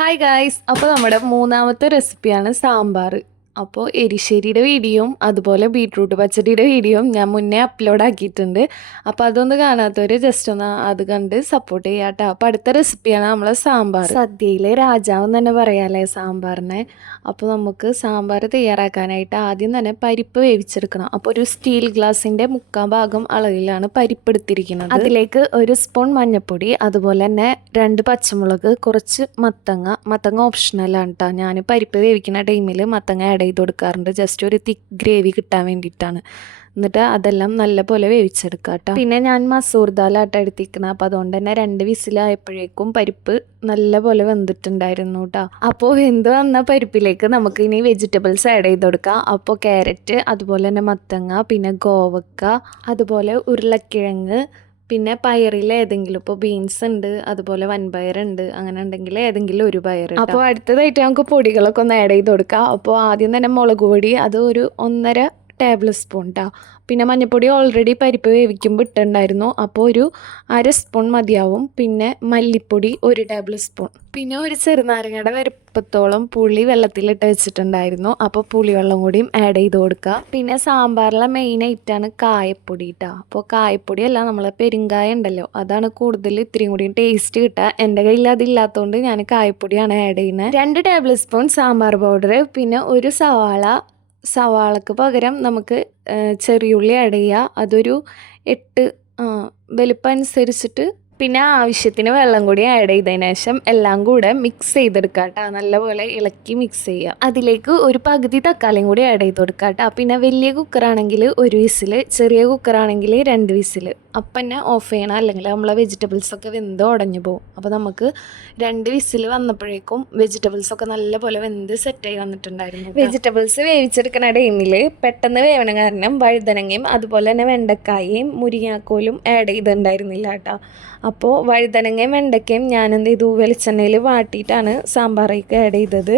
Hi guys, അപ്പോൾ നമ്മുടെ മൂന്നാമത്തെ റെസിപ്പിയാണ് സാമ്പാർ. അപ്പോൾ എരിശ്ശേരിയുടെ വീഡിയോയും അതുപോലെ ബീട്രൂട്ട് പച്ചടിയുടെ വീഡിയോയും ഞാൻ മുന്നേ അപ്ലോഡ് ആക്കിയിട്ടുണ്ട്. അപ്പോൾ അതൊന്ന് കാണാത്തവർ ജസ്റ്റ് ഒന്ന് അത് കണ്ട് സപ്പോർട്ട് ചെയ്യാം കേട്ടോ. അപ്പോൾ അടുത്ത റെസിപ്പിയാണ് നമ്മളെ സാമ്പാർ. സദ്യയിലെ രാജാവ് എന്ന് തന്നെ പറയാമല്ലേ സാമ്പാറിനെ. അപ്പോൾ നമുക്ക് സാമ്പാർ തയ്യാറാക്കാനായിട്ട് ആദ്യം തന്നെ പരിപ്പ് വേവിച്ചെടുക്കണം. അപ്പോൾ ഒരു സ്റ്റീൽ ഗ്ലാസിൻ്റെ 3/4 ഭാഗം അളവിലാണ് പരിപ്പ് എടുത്തിരിക്കുന്നത്. അതിലേക്ക് 1 സ്പൂൺ മഞ്ഞൾപ്പൊടി, അതുപോലെ തന്നെ 2 പച്ചമുളക്, കുറച്ച് മത്തങ്ങ ഓപ്ഷണലാണ് കേട്ടോ. ഞാൻ പരിപ്പ് വേവിക്കുന്ന ടൈമിൽ മത്തങ്ങ ആഡ് ചെയ്ത് കൊടുക്കാറുണ്ട്, ജസ്റ്റ് ഒരു തിക്ക് ഗ്രേവി കിട്ടാൻ വേണ്ടിയിട്ടാണ്. എന്നിട്ട് അതെല്ലാം നല്ലപോലെ വേവിച്ചെടുക്കുക കേട്ടോ. പിന്നെ ഞാൻ മസൂർ ദാലാട്ട എടുത്തിരിക്കുന്നത്, അപ്പോൾ അതുകൊണ്ട് തന്നെ 2 വിസിലായപ്പോഴേക്കും പരിപ്പ് നല്ലപോലെ വെന്തിട്ടുണ്ടായിരുന്നു കേട്ടോ. അപ്പോൾ വെന്ത് വന്ന പരിപ്പിലേക്ക് നമുക്ക് ഇനി വെജിറ്റബിൾസ് ആഡ് ചെയ്ത് കൊടുക്കാം. അപ്പോൾ ക്യാരറ്റ്, അതുപോലെ തന്നെ മത്തങ്ങ, പിന്നെ കോവക്ക, അതുപോലെ ഉരുളക്കിഴങ്ങ്, പിന്നെ പയറിൽ ഏതെങ്കിലും, ഇപ്പോൾ ബീൻസ് ഉണ്ട്, അതുപോലെ വൻപയറുണ്ട്, അങ്ങനെ ഉണ്ടെങ്കിൽ ഏതെങ്കിലും ഒരു പയർ. അപ്പോൾ അടുത്തതായിട്ട് നമുക്ക് പൊടികളൊക്കെ ഒന്ന് ആഡ് ചെയ്ത് കൊടുക്കാം. അപ്പോൾ ആദ്യം തന്നെ മുളക് പൊടി, അത് ഒരു 1.5 ടേബിൾ സ്പൂൺ കേട്ടോ. പിന്നെ മഞ്ഞൾപ്പൊടി ഓൾറെഡി പരിപ്പ് വേവിക്കുമ്പോൾ ഇട്ടുണ്ടായിരുന്നു, അപ്പോൾ ഒരു 1/2 സ്പൂൺ മതിയാവും. പിന്നെ മല്ലിപ്പൊടി 1 ടേബിൾ സ്പൂൺ. പിന്നെ ഒരു ചെറുനാരങ്ങയുടെ വലുപ്പത്തോളം പുളി വെള്ളത്തിലിട്ട് വെച്ചിട്ടുണ്ടായിരുന്നു, അപ്പോൾ പുളിവെള്ളം കൂടിയും ആഡ് ചെയ്ത് കൊടുക്കുക. പിന്നെ സാമ്പാറിലെ മെയിൻ ഐറ്റാണ് കായപ്പൊടി കേട്ടോ. അപ്പോൾ കായപ്പൊടിയല്ല, നമ്മൾ പെരുങ്കായ ഉണ്ടല്ലോ, അതാണ് കൂടുതൽ ഇത്രയും കൂടി ടേസ്റ്റ് കിട്ടുക. എൻ്റെ കയ്യിൽ അതില്ലാത്തതുകൊണ്ട് ഞാൻ കായപ്പൊടിയാണ് ആഡ് ചെയ്യുന്നത്. 2 ടേബിൾ സ്പൂൺ സാമ്പാർ പൗഡർ, പിന്നെ ഒരു സവാളക്ക് പകരം നമുക്ക് ചെറിയുള്ളി ആഡ് ചെയ്യുക. അതൊരു 8 വലിപ്പം അനുസരിച്ചിട്ട്. പിന്നെ ആവശ്യത്തിന് വെള്ളം കൂടി ആഡ് ചെയ്തതിന് ശേഷം എല്ലാം കൂടെ മിക്സ് ചെയ്തെടുക്കുക കേട്ടോ. നല്ലപോലെ ഇളക്കി മിക്സ് ചെയ്യുക. അതിലേക്ക് ഒരു പകുതി തക്കാളിയും കൂടി ആഡ് ചെയ്ത് കൊടുക്കുക കേട്ടോ. പിന്നെ വലിയ കുക്കറാണെങ്കിൽ 1 വിസിൽ, ചെറിയ കുക്കറാണെങ്കിൽ 2 വിസിൽ. അപ്പം തന്നെ ഓഫ് ചെയ്യണം, അല്ലെങ്കിൽ നമ്മളെ വെജിറ്റബിൾസൊക്കെ വെന്ത് ഉടഞ്ഞു പോകും. അപ്പോൾ നമുക്ക് 2 വിസിൽ വന്നപ്പോഴേക്കും വെജിറ്റബിൾസൊക്കെ നല്ലപോലെ വെന്ത് സെറ്റായി വന്നിട്ടുണ്ടായിരുന്നു. വെജിറ്റബിൾസ് വേവിച്ചെടുക്കുന്ന ടൈമിൽ പെട്ടെന്ന് വേവണ കാരണം വഴുതനങ്ങയും അതുപോലെ തന്നെ വെണ്ടക്കായയും മുരിങ്ങാക്കോലും ആഡ് ചെയ്തിട്ടുണ്ടായിരുന്നില്ല കേട്ടോ. അപ്പോൾ വഴുതനങ്ങയും വെണ്ടക്കയും ഞാൻ എന്ത് ചെയ്തു, വെളിച്ചെണ്ണയിൽ വാട്ടിയിട്ടാണ് സാമ്പാറേക്ക് ആഡ് ചെയ്തത്.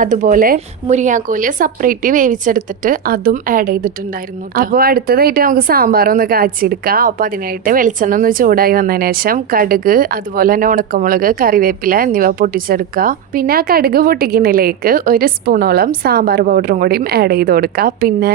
അതുപോലെ മുരിങ്ങാക്കോല് സെപ്പറേറ്റ് വേവിച്ചെടുത്തിട്ട് അതും ആഡ് ചെയ്തിട്ടുണ്ടായിരുന്നു. അപ്പോൾ അടുത്തതായിട്ട് നമുക്ക് സാമ്പാർ ഒന്ന് കാച്ചിയെടുക്കാം. അപ്പോൾ അതിനായിട്ട് വെളിച്ചെണ്ണ ഒന്ന് ചൂടായി വന്നതിന് ശേഷം കടുക്, അതുപോലെ തന്നെ ഉണക്കമുളക്, കറിവേപ്പില എന്നിവ പൊട്ടിച്ചെടുക്കുക. പിന്നെ ആ കടുക് പൊട്ടിക്കുന്നതിലേക്ക് 1 സ്പൂണോളം സാമ്പാർ പൗഡറും കൂടിയും ആഡ് ചെയ്ത് കൊടുക്കുക. പിന്നെ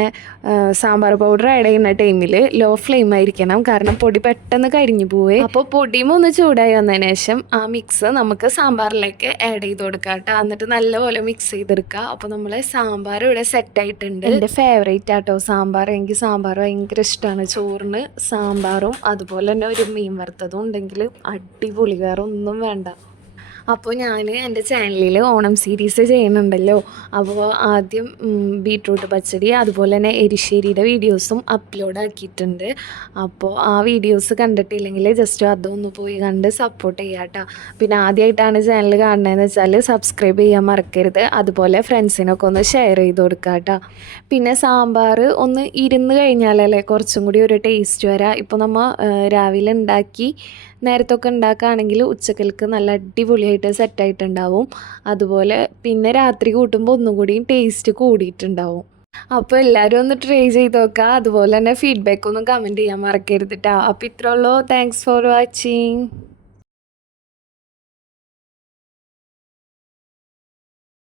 സാമ്പാർ പൗഡർ ആഡ് ചെയ്യുന്ന ടൈമിൽ ലോ ഫ്ലെയിം ആയിരിക്കണം, കാരണം പൊടി പെട്ടെന്ന് കരിഞ്ഞു പോവേ. അപ്പോൾ പൊടിയും ഒന്ന് ചൂടായി വന്നതിന് ശേഷം ആ മിക്സ് നമുക്ക് സാമ്പാറിലേക്ക് ആഡ് ചെയ്ത് കൊടുക്കുക കേട്ടോ. എന്നിട്ട് നല്ലപോലെ മിക്സ് ചെയ്തെടുക്കുക. അപ്പോൾ നമ്മൾ സാമ്പാർ ഇവിടെ സെറ്റായിട്ടുണ്ട്. എൻ്റെ ഫേവറേറ്റ് ആട്ടോ സാമ്പാർ. എനിക്ക് സാമ്പാർ ഭയങ്കര ഇഷ്ടമാണ്. ചോറിന് സാമ്പാറും അതുപോലെ തന്നെ ഒരു മീൻ വറുത്തതും ഉണ്ടെങ്കിൽ അടിപൊളി, വേറെ ഒന്നും വേണ്ട. അപ്പോൾ ഞാൻ എൻ്റെ ചാനലിൽ ഓണം സീരീസ് ചെയ്യുന്നുണ്ടല്ലോ, അപ്പോൾ ആദ്യം ബീട്രൂട്ട് പച്ചടി അതുപോലെ തന്നെ എരിശ്ശേരിയുടെ വീഡിയോസും അപ്ലോഡ് ആക്കിയിട്ടുണ്ട്. അപ്പോൾ ആ വീഡിയോസ് കണ്ടിട്ടില്ലെങ്കിൽ ജസ്റ്റ് അതൊന്ന് പോയി കണ്ട് സപ്പോർട്ട് ചെയ്യാം കേട്ടോ. പിന്നെ ആദ്യമായിട്ടാണ് ചാനൽ കാണുന്നതെന്ന് വെച്ചാൽ സബ്സ്ക്രൈബ് ചെയ്യാൻ മറക്കരുത്. അതുപോലെ ഫ്രണ്ട്സിനൊക്കെ ഒന്ന് ഷെയർ ചെയ്ത് കൊടുക്കുക കേട്ടോ. പിന്നെ സാമ്പാർ ഒന്ന് ഇരുന്ന് കഴിഞ്ഞാലല്ലേ കുറച്ചും കൂടി ഒരു ടേസ്റ്റ് വരാം. ഇപ്പോൾ നമ്മൾ രാവിലെ ഉണ്ടാക്കി നേരത്തൊക്കെ ഉണ്ടാക്കുകയാണെങ്കിൽ ഉച്ചക്കൽക്ക് നല്ല അടിപൊളിയായിട്ട് സെറ്റായിട്ടുണ്ടാവും. അതുപോലെ പിന്നെ രാത്രി കൂട്ടുമ്പോൾ ഒന്നും കൂടിയും ടേസ്റ്റ് കൂടിയിട്ടുണ്ടാവും. അപ്പോൾ എല്ലാവരും ഒന്ന് ട്രൈ ചെയ്ത് നോക്കുക. അതുപോലെ തന്നെ ഫീഡ്ബാക്ക് ഒന്നും കമൻറ്റ് ചെയ്യാൻ മറക്കരുത് കേട്ടോ. അപ്പോൾ ഇത്രയുള്ളൂ. Thanks for watching.